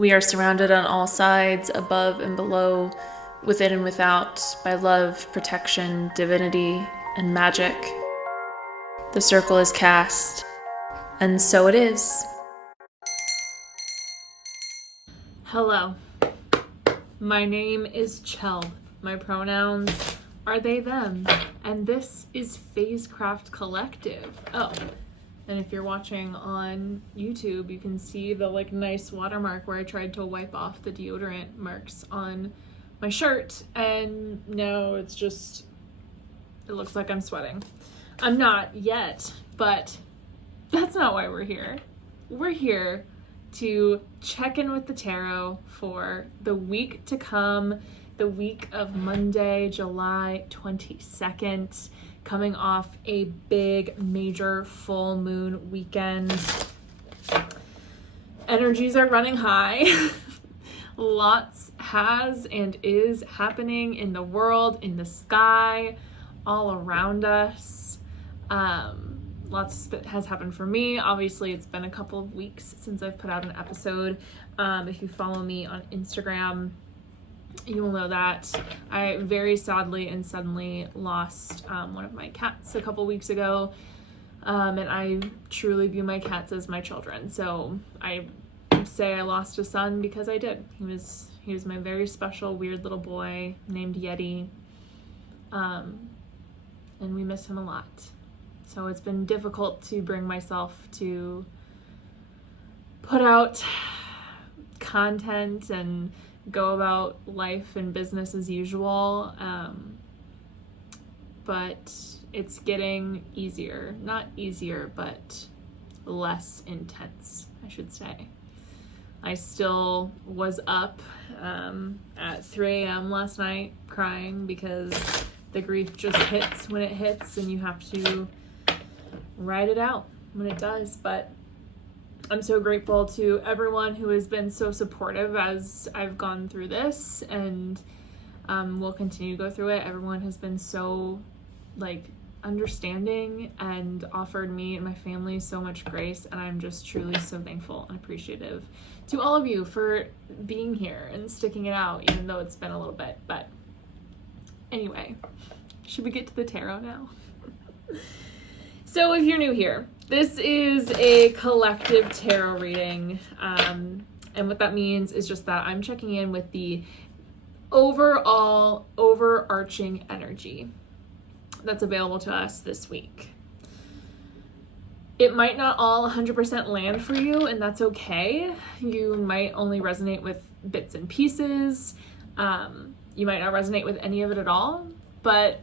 We are surrounded on all sides, above and below, within and without, by love, protection, divinity, and magic. The circle is cast, and so it is. Hello. My name is Chell. My pronouns are they, them, and this is Phasecraft Collective. Oh, and if you're watching on YouTube, you can see the nice watermark where I tried to wipe off the deodorant marks on my shirt, and now it looks like I'm sweating. I'm not yet, but that's not why we're here. We're here to check in with the tarot for the week to come, the week of Monday, July 22nd, coming off a big major full moon weekend. Energies are running high. Lots has and is happening in the world, in the sky, all around us. Lots has happened for me. Obviously, it's been a couple of weeks since I've put out an episode. If you follow me on Instagram, you will know that I very sadly and suddenly lost one of my cats a couple weeks ago. And I truly view my cats as my children. So I say I lost a son because I did. He was my very special, weird little boy named Yeti. And we miss him a lot. So it's been difficult to bring myself to put out content and go about life and business as usual. But it's getting easier. Not easier, but less intense, I should say. I still was up at 3 a.m. last night crying because the grief just hits when it hits and you have to ride it out when it does. But I'm so grateful to everyone who has been so supportive as I've gone through this, and will continue to go through it. Everyone has been so understanding and offered me and my family so much grace, and I'm just truly so thankful and appreciative to all of you for being here and sticking it out, even though it's been a little bit. But anyway, should we get to the tarot now? So if you're new here, this is a collective tarot reading, and what that means is just that I'm checking in with the overall overarching energy that's available to us this week. It might not all 100% land for you, and that's okay. You might only resonate with bits and pieces. You might not resonate with any of it at all, but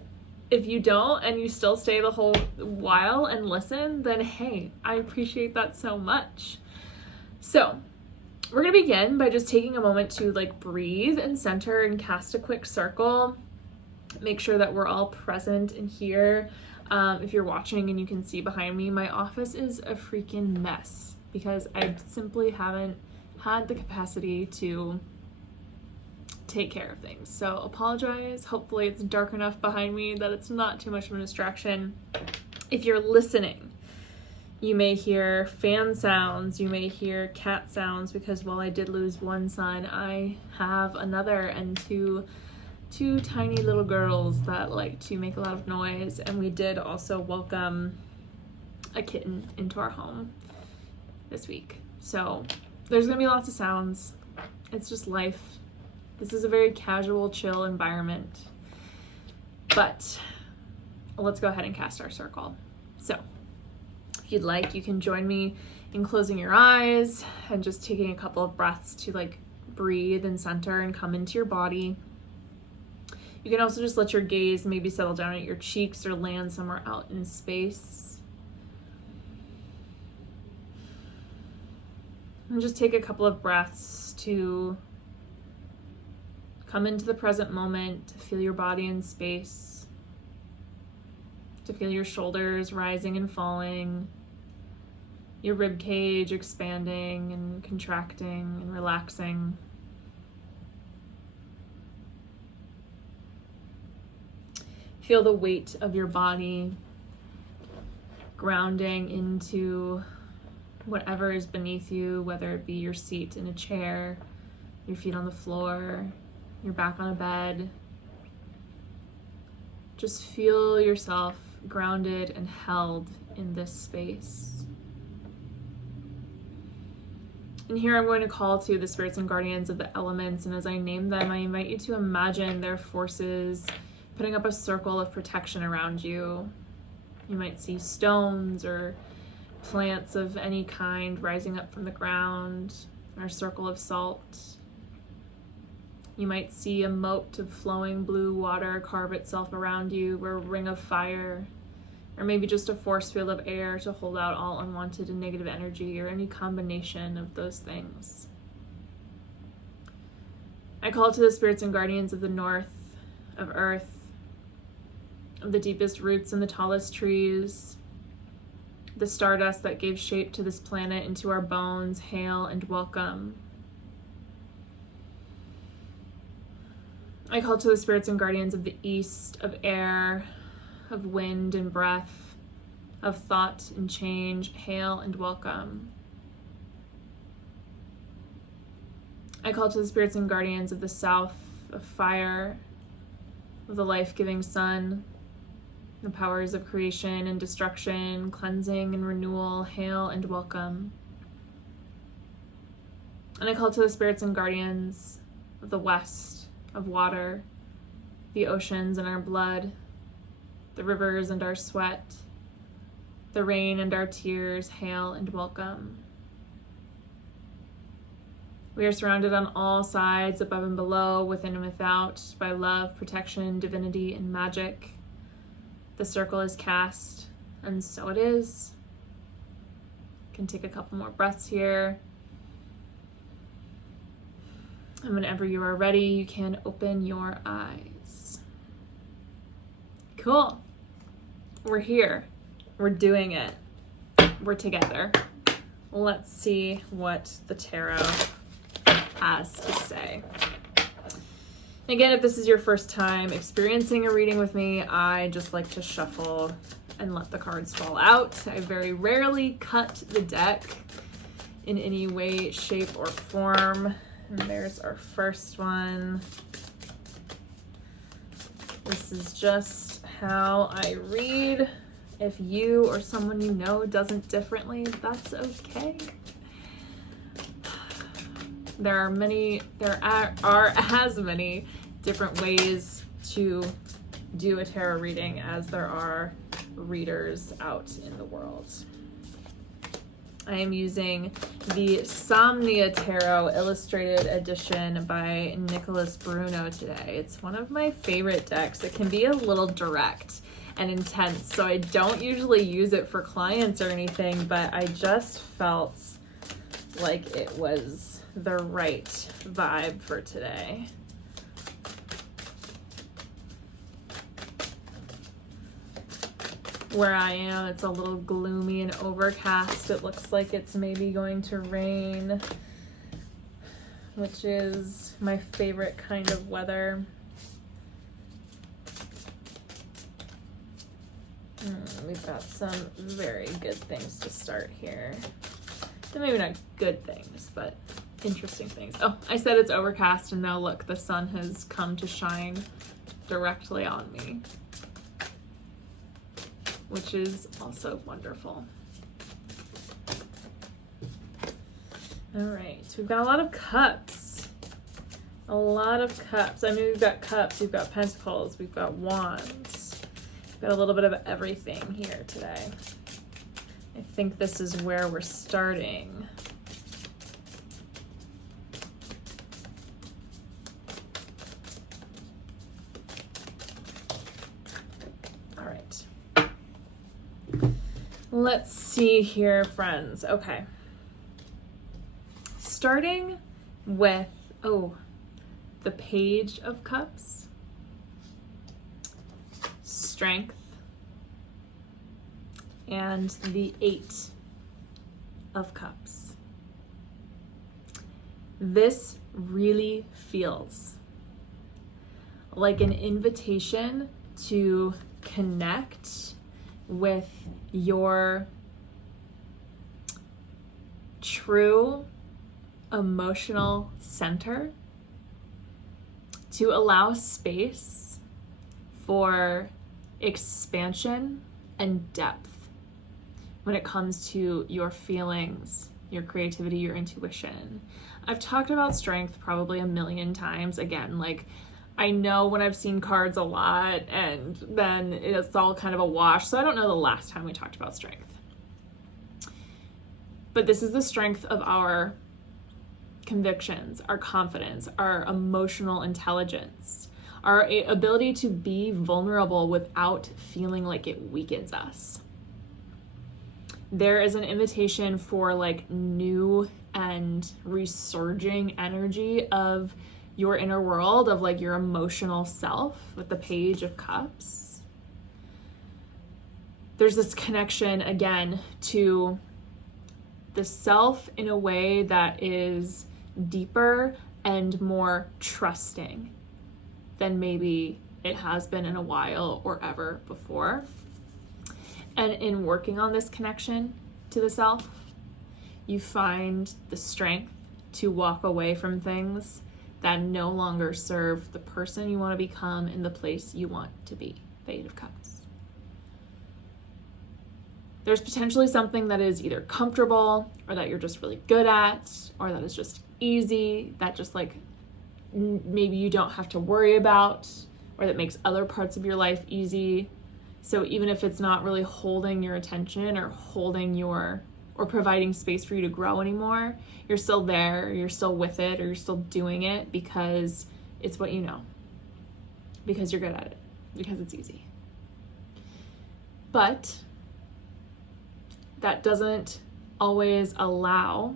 if you don't and you still stay the whole while and listen, then hey, I appreciate that so much. So we're going to begin by just taking a moment to breathe and center and cast a quick circle. Make sure that we're all present in here. If you're watching and you can see behind me, my office is a freaking mess because I simply haven't had the capacity to take care of things. So apologize. Hopefully it's dark enough behind me that it's not too much of a distraction. If you're listening, you may hear fan sounds, you may hear cat sounds, because while I did lose one son, I have another and two tiny little girls that like to make a lot of noise. And we did also welcome a kitten into our home this week. So there's gonna be lots of sounds. It's just life. This is a very casual, chill environment. But let's go ahead and cast our circle. So if you'd like, you can join me in closing your eyes and just taking a couple of breaths to breathe and center and come into your body. You can also just let your gaze maybe settle down at your cheeks or land somewhere out in space. And just take a couple of breaths to come into the present moment, to feel your body in space, to feel your shoulders rising and falling, your rib cage expanding and contracting and relaxing. Feel the weight of your body grounding into whatever is beneath you, whether it be your seat in a chair, your feet on the floor, your back on a bed. Just feel yourself grounded and held in this space. And here I'm going to call to the spirits and guardians of the elements, and as I name them, I invite you to imagine their forces putting up a circle of protection around you. You might see stones or plants of any kind rising up from the ground, or a circle of salt. You might see a moat of flowing blue water carve itself around you, or a ring of fire, or maybe just a force field of air to hold out all unwanted and negative energy, or any combination of those things. I call to the spirits and guardians of the north, of earth, of the deepest roots and the tallest trees, the stardust that gave shape to this planet and to our bones. Hail and welcome. I call to the spirits and guardians of the east, of air, of wind and breath, of thought and change. Hail and welcome. I call to the spirits and guardians of the south, of fire, of the life-giving sun, the powers of creation and destruction, cleansing and renewal. Hail and welcome. And I call to the spirits and guardians of the west, of water, the oceans and our blood, the rivers and our sweat, the rain and our tears. Hail and welcome. We are surrounded on all sides, above and below, within and without, by love, protection, divinity, and magic. The circle is cast, and so it is. You can take a couple more breaths here. And whenever you are ready, you can open your eyes. Cool. We're here. We're doing it. We're together. Let's see what the tarot has to say. Again, if this is your first time experiencing a reading with me, I just like to shuffle and let the cards fall out. I very rarely cut the deck in any way, shape, or form. And there's our first one. This is just how I read. If you or someone you know doesn't differently, that's okay. There are as many different ways to do a tarot reading as there are readers out in the world. I am using the Somnia Tarot Illustrated Edition by Nicolas Bruno today. It's one of my favorite decks. It can be a little direct and intense, so I don't usually use it for clients or anything, but I just felt like it was the right vibe for today. Where I am, it's a little gloomy and overcast. It looks like it's maybe going to rain, which is my favorite kind of weather. We've got some very good things to start here. Maybe not good things, but interesting things. Oh, I said it's overcast, and now look, the sun has come to shine directly on me, which is also wonderful. All right, so we've got a lot of cups. A lot of cups. I mean, we've got cups, we've got pentacles, we've got wands. We've got a little bit of everything here today. I think this is where we're starting. All right. Let's see here, friends. Okay. Starting with, the Page of Cups, Strength, and the Eight of Cups. This really feels like an invitation to connect with your true emotional center, to allow space for expansion and depth when it comes to your feelings, your creativity, your intuition. I've talked about strength probably a million times. Again, like, I know when I've seen cards a lot and then it's all kind of a wash, so I don't know the last time we talked about strength. But this is the strength of our convictions, our confidence, our emotional intelligence, our ability to be vulnerable without feeling like it weakens us. There is an invitation for like new and resurging energy of your inner world, of like your emotional self with the Page of Cups. There's this connection again to the self in a way that is deeper and more trusting than maybe it has been in a while or ever before. And in working on this connection to the self, you find the strength to walk away from things that no longer serve the person you want to become in the place you want to be. The Eight of Cups. There's potentially something that is either comfortable or that you're just really good at, or that is just easy, that just like maybe you don't have to worry about, or that makes other parts of your life easy. So even if it's not really holding your attention or or providing space for you to grow anymore, you're still there, you're still with it, or you're still doing it because it's what you know, because you're good at it, because it's easy. But that doesn't always allow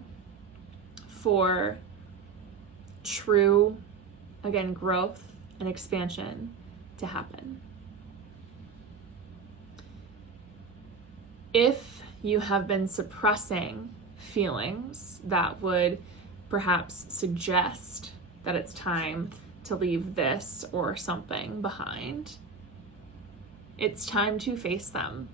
for true, again, growth and expansion to happen. If you have been suppressing feelings that would perhaps suggest that it's time to leave this or something behind, it's time to face them.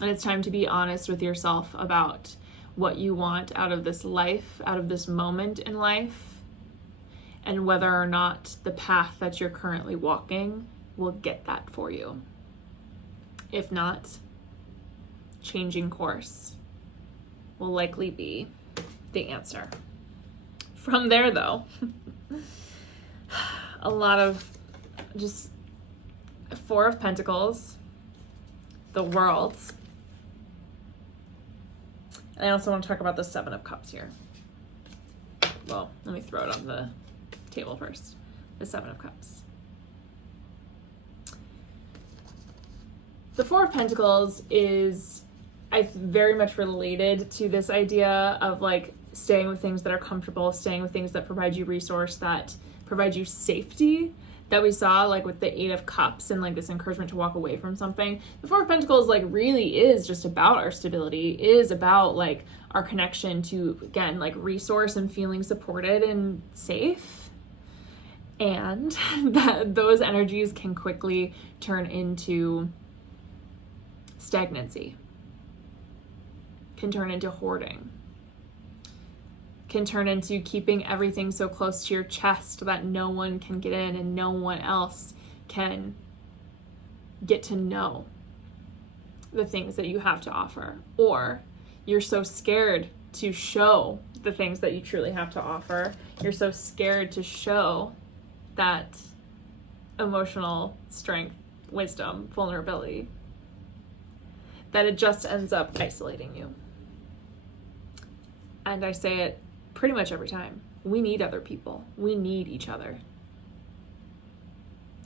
And it's time to be honest with yourself about what you want out of this life, out of this moment in life, and whether or not the path that you're currently walking will get that for you. If not, changing course will likely be the answer. From there, though, a lot of just Four of Pentacles, the World. And I also want to talk about the Seven of Cups here. Well, let me throw it on the table first. The Seven of Cups. The Four of Pentacles is, very much related to this idea of like staying with things that are comfortable, staying with things that provide you resource, that provide you safety, that we saw like with the Eight of Cups and like this encouragement to walk away from something. The Four of Pentacles like really is just about our stability, is about like our connection to, again, like resource and feeling supported and safe. And that those energies can quickly turn into stagnancy, can turn into hoarding, can turn into keeping everything so close to your chest that no one can get in and no one else can get to know the things that you have to offer. Or you're so scared to show the things that you truly have to offer. You're so scared to show that emotional strength, wisdom, vulnerability, that it just ends up isolating you. And I say it pretty much every time. We need other people. We need each other.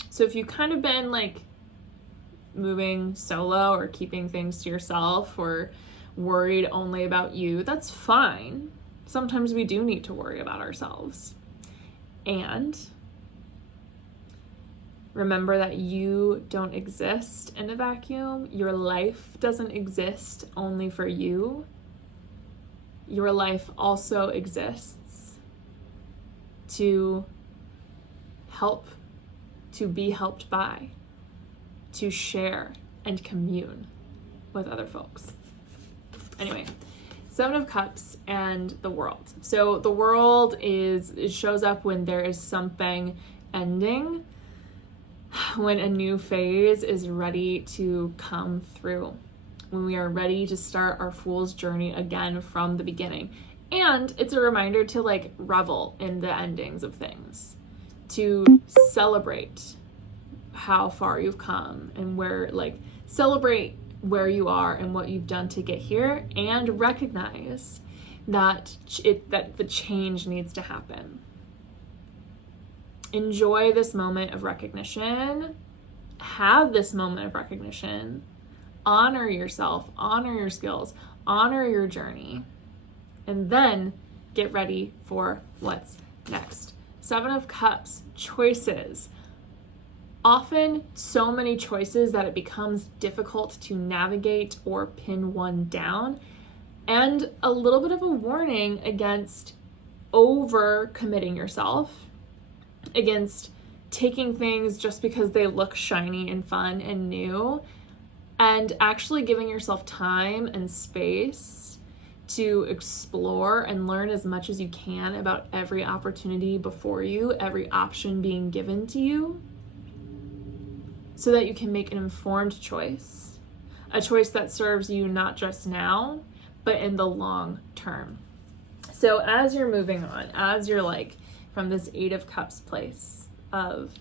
So if you've kind of been like moving solo or keeping things to yourself or worried only about you, that's fine. Sometimes we do need to worry about ourselves. And remember that you don't exist in a vacuum. Your life doesn't exist only for you. Your life also exists to help, to be helped by, to share and commune with other folks. Anyway, Seven of Cups and the World. So the World it shows up when there is something ending, when a new phase is ready to come through, when we are ready to start our Fool's journey again from the beginning. And it's a reminder to like revel in the endings of things, to celebrate how far you've come and celebrate where you are and what you've done to get here, and recognize that the change needs to happen. Enjoy this moment of recognition. Have this moment of recognition. Honor yourself, honor your skills, honor your journey, and then get ready for what's next. Seven of Cups, choices. Often so many choices that it becomes difficult to navigate or pin one down, and a little bit of a warning against over committing yourself, against taking things just because they look shiny and fun and new, and actually giving yourself time and space to explore and learn as much as you can about every opportunity before you, every option being given to you, so that you can make an informed choice, a choice that serves you not just now, but in the long term. So as you're moving on, as you're like from this Eight of Cups place of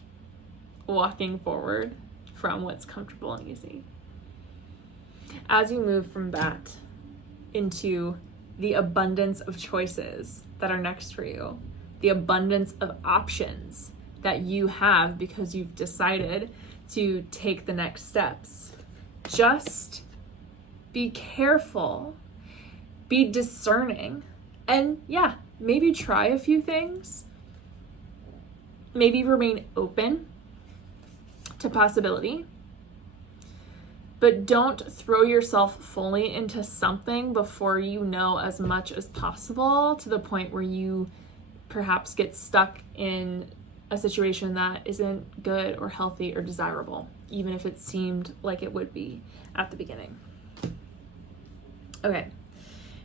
walking forward from what's comfortable and easy, as you move from that into the abundance of choices that are next for you, the abundance of options that you have because you've decided to take the next steps, just be careful, be discerning, and yeah, maybe try a few things. Maybe remain open to possibility, but don't throw yourself fully into something before you know as much as possible, to the point where you perhaps get stuck in a situation that isn't good or healthy or desirable, even if it seemed like it would be at the beginning. Okay,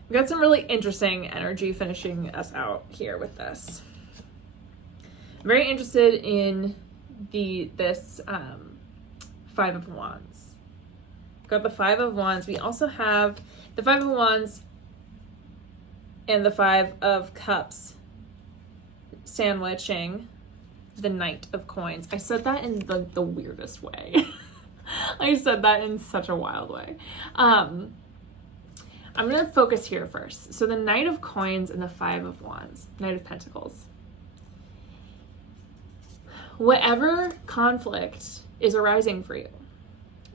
we got some really interesting energy finishing us out here with this. I'm very interested in this Five of Wands. We've got the Five of Wands. We also have the Five of Wands and the Five of Cups sandwiching the Knight of Coins. I said that in the weirdest way. I said that in such a wild way. I'm going to focus here first. So the Knight of Coins and the Five of Wands, Knight of Pentacles. Whatever conflict is arising for you,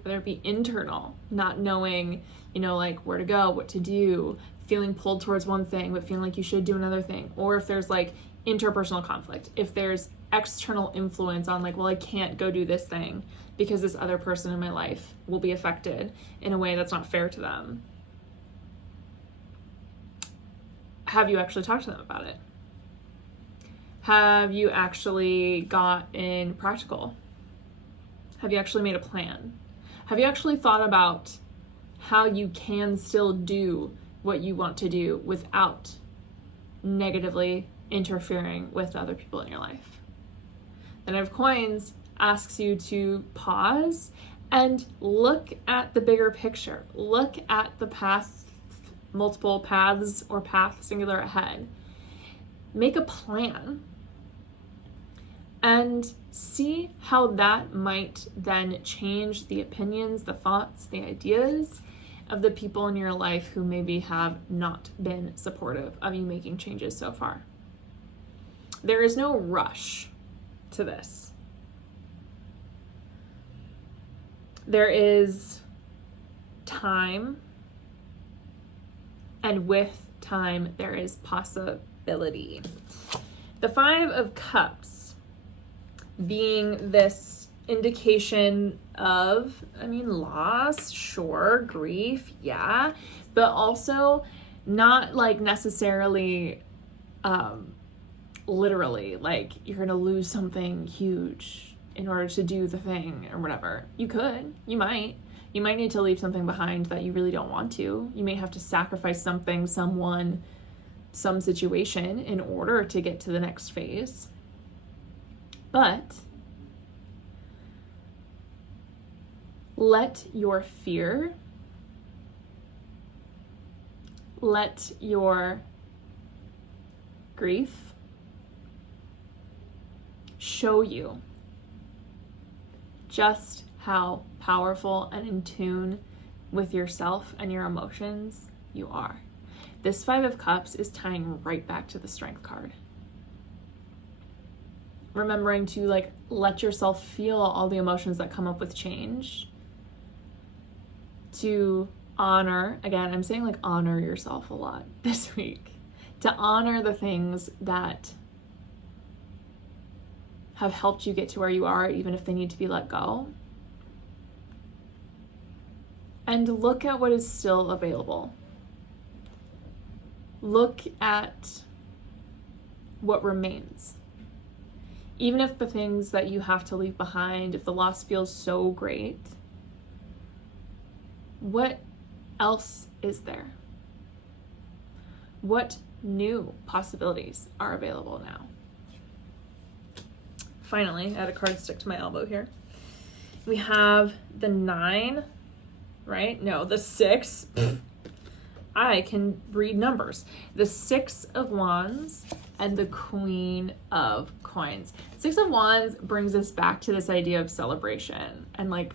whether it be internal, not knowing, like where to go, what to do, feeling pulled towards one thing, but feeling like you should do another thing, or if there's like interpersonal conflict, if there's external influence on like, well, I can't go do this thing because this other person in my life will be affected in a way that's not fair to them. Have you actually talked to them about it? Have you actually gotten practical? Have you actually made a plan? Have you actually thought about how you can still do what you want to do without negatively interfering with other people in your life? The Knight of Coins asks you to pause and look at the bigger picture. Look at the path, multiple paths or path singular ahead. Make a plan and see how that might then change the opinions, the thoughts, the ideas of the people in your life who maybe have not been supportive of you making changes so far. There is no rush to this. There is time, and with time, there is possibility. The Five of Cups being this indication of, loss, sure, grief, yeah, but also not like necessarily literally like you're gonna lose something huge in order to do the thing or whatever. You could, you might, You might need to leave something behind that you really don't want to. You may have to sacrifice something, someone, some situation in order to get to the next phase. But let your fear, let your grief show you just how powerful and in tune with yourself and your emotions you are. This Five of Cups is tying right back to the Strength card. Remembering to like let yourself feel all the emotions that come up with change. To honor, again, I'm saying like honor yourself a lot this week. To honor the things that have helped you get to where you are, even if they need to be let go. And look at what is still available. Look at what remains. Even if the things that you have to leave behind, if the loss feels so great, what else is there? What new possibilities are available now? Finally, I had a card stick to my elbow here. We have the 9, right? No, the 6. I can read numbers. The 6 of Wands and the Queen of Coins. 6 of Wands brings us back to this idea of celebration and like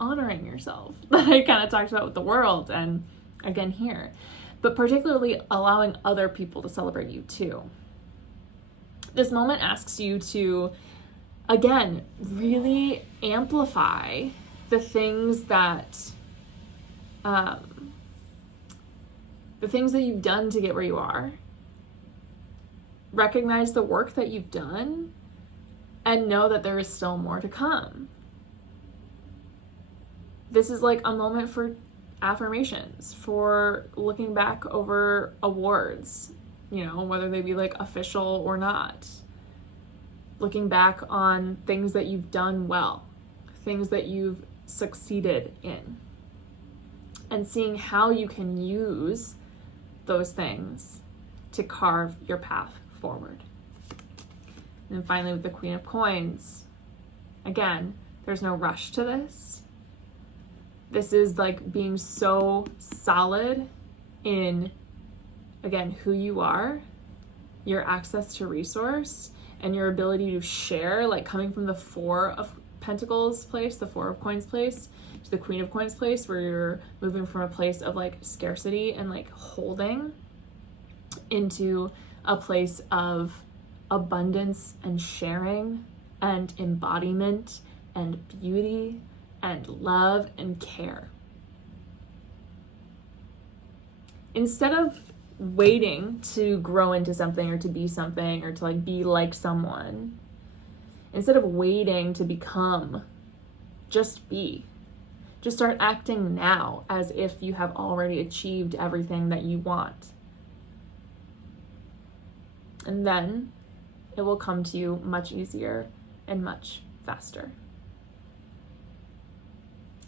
honoring yourself that I kind of talked about with the world and again here, but particularly allowing other people to celebrate you too. This moment asks you to, again, really amplify the things that you've done to get where you are. Recognize the work that you've done and know that there is still more to come. This is like a moment for affirmations, for looking back over awards, you know, whether they be like official or not. Looking back on things that you've done well, things that you've succeeded in, and seeing how you can use those things to carve your path forward. And then finally with the Queen of Coins, again, there's no rush to this. This is like being so solid in, again, who you are, your access to resource, and your ability to share, like coming from the 4 of Pentacles place, the 4 of Coins place, to the Queen of Coins place, where you're moving from a place of like scarcity and like holding into a place of abundance and sharing and embodiment and beauty and love and care. Instead of waiting to grow into something or to be something or to like be like someone, instead of waiting to become, just be. Just start acting now as if you have already achieved everything that you want. And then it will come to you much easier and much faster.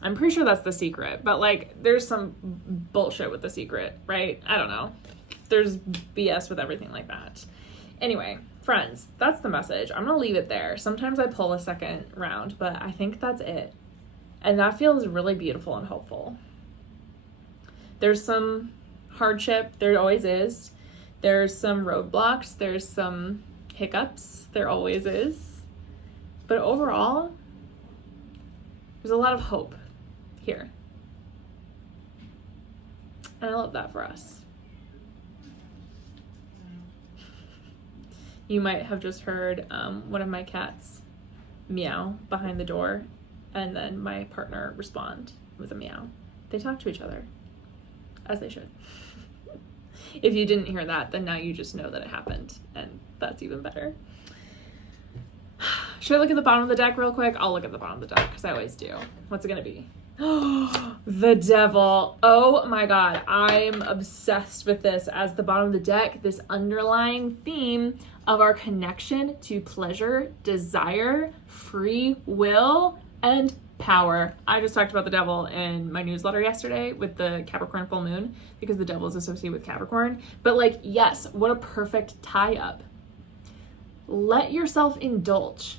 I'm pretty sure that's the secret, but like there's some bullshit with the secret, right? I don't know. There's BS with everything like that. Anyway, friends, that's the message. I'm gonna leave it there. Sometimes I pull a second round, but I think that's it. And that feels really beautiful and hopeful. There's some hardship, there always is. There's some roadblocks, there's some hiccups, there always is. But overall, there's a lot of hope here. And I love that for us. You might have just heard one of my cats meow behind the door, and then my partner respond with a meow. They talk to each other, as they should. If you didn't hear that, then now you just know that it happened, and that's even better. Should I look at the bottom of the deck real quick? I'll look at the bottom of the deck, because I always do. What's it gonna be? The Devil. Oh my god, I'm obsessed with this as the bottom of the deck, this underlying theme of our connection to pleasure, desire, free will, and power. I just talked about the devil in my newsletter yesterday with the Capricorn full moon because the devil is associated with Capricorn. But like, yes, what a perfect tie-up. Let yourself indulge.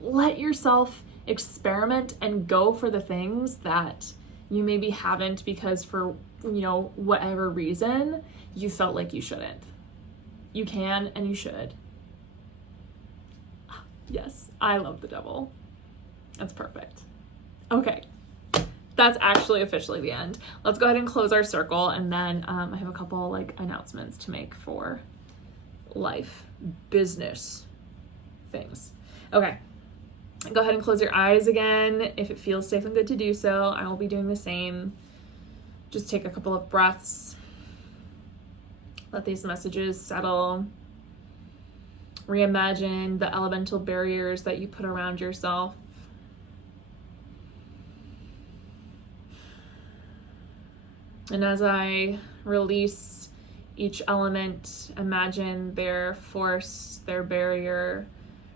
Let yourself experiment and go for the things that you maybe haven't because for, whatever reason, you felt like you shouldn't. You can and you should. Yes, I love the devil. That's perfect. Okay, that's actually officially the end. Let's go ahead and close our circle, and then I have a couple announcements to make for life, business things. Okay, go ahead and close your eyes again if it feels safe and good to do so. I will be doing the same. Just take a couple of breaths. Let these messages settle. Reimagine the elemental barriers that you put around yourself. And as I release each element, imagine their force, their barrier,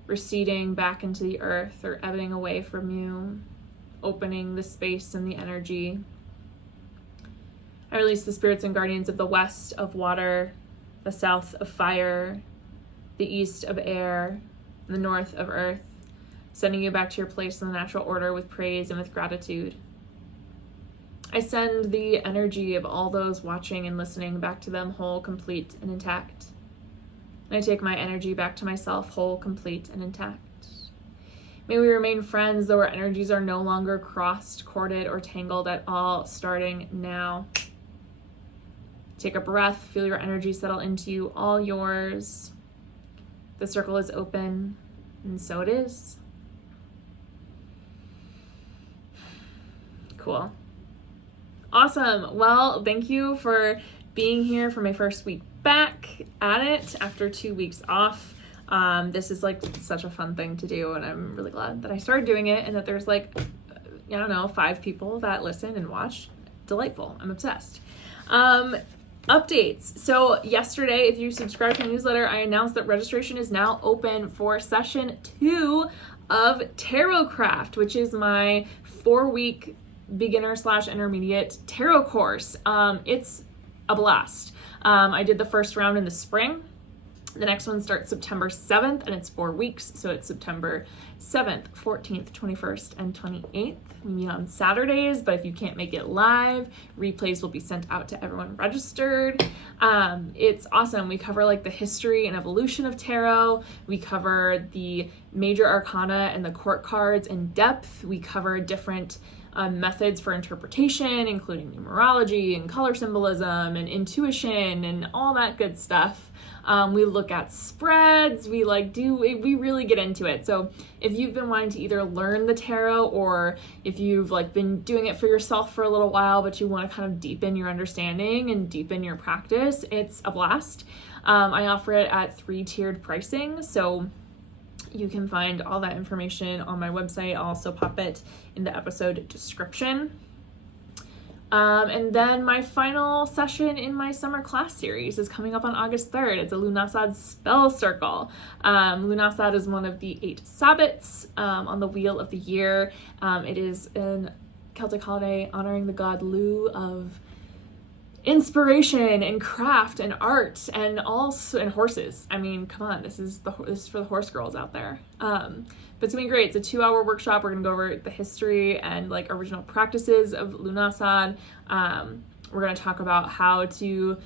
receding back into the earth or ebbing away from you, opening the space and the energy. I release the spirits and guardians of the west of water, the south of fire, the east of air, the north of earth, sending you back to your place in the natural order with praise and with gratitude. I send the energy of all those watching and listening back to them whole, complete, and intact. And I take my energy back to myself whole, complete, and intact. May we remain friends, though our energies are no longer crossed, corded, or tangled at all, starting now. Take a breath, feel your energy settle into you, all yours. The circle is open, and so it is. Cool. Awesome. Well, thank you for being here for my first week back at it after 2 weeks off. This is such a fun thing to do, and I'm really glad that I started doing it and that there's 5 people that listen and watch. Delightful. I'm obsessed. Updates. So yesterday, if you subscribe to my newsletter, I announced that registration is now open for session 2 of Phasecraft, which is my 4-week beginner/intermediate tarot course. It's a blast. I did the first round in the spring. The next one starts September 7th, and it's 4 weeks. So it's September 7th, 14th, 21st, and 28th. We meet on Saturdays, but if you can't make it live, replays will be sent out to everyone registered. It's awesome. We cover the history and evolution of tarot. We cover the major arcana and the court cards in depth. We cover different methods for interpretation, including numerology and color symbolism and intuition and all that good stuff. We look at spreads, we really get into it. So if you've been wanting to either learn the tarot or if you've been doing it for yourself for a little while, but you want to kind of deepen your understanding and deepen your practice, it's a blast. I offer it at 3-tiered pricing. So you can find all that information on my website. I'll also pop it in the episode description. And then my final session in my summer class series is coming up on August 3rd. It's a LUGHNASADH spell circle. LUGHNASADH is one of the 8 Sabbats on the Wheel of the Year. It is a Celtic holiday honoring the god Lu of inspiration and craft and art and horses. I mean, come on, this is for the horse girls out there. But it's gonna be great. It's a 2-hour workshop. We're gonna go over the history and original practices of LUGHNASADH. We're gonna talk about how to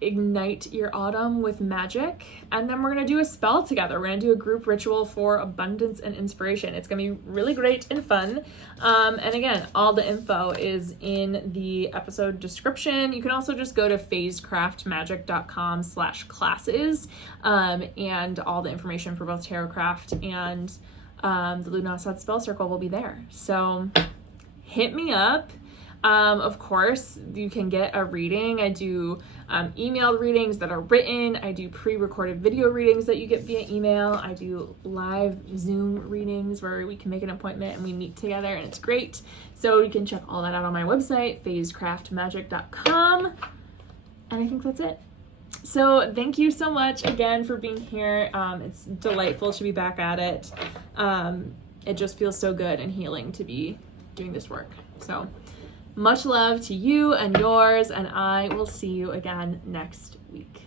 ignite your autumn with magic, and then we're gonna do a spell together. We're gonna do a group ritual for abundance and inspiration. It's gonna be really great and fun. And again, all the info is in the episode description. You can also just go to phasecraftmagic.com/classes, and all the information for both Phasecraft and the LUGHNASADH spell circle will be there. So hit me up. Of course, you can get a reading. I do emailed readings that are written. I do pre-recorded video readings that you get via email. I do live Zoom readings where we can make an appointment and we meet together, and it's great. So you can check all that out on my website, phasecraftmagic.com. And I think that's it. So thank you so much again for being here. It's delightful to be back at it. it just feels so good and healing to be doing this work. So much love to you and yours, and I will see you again next week.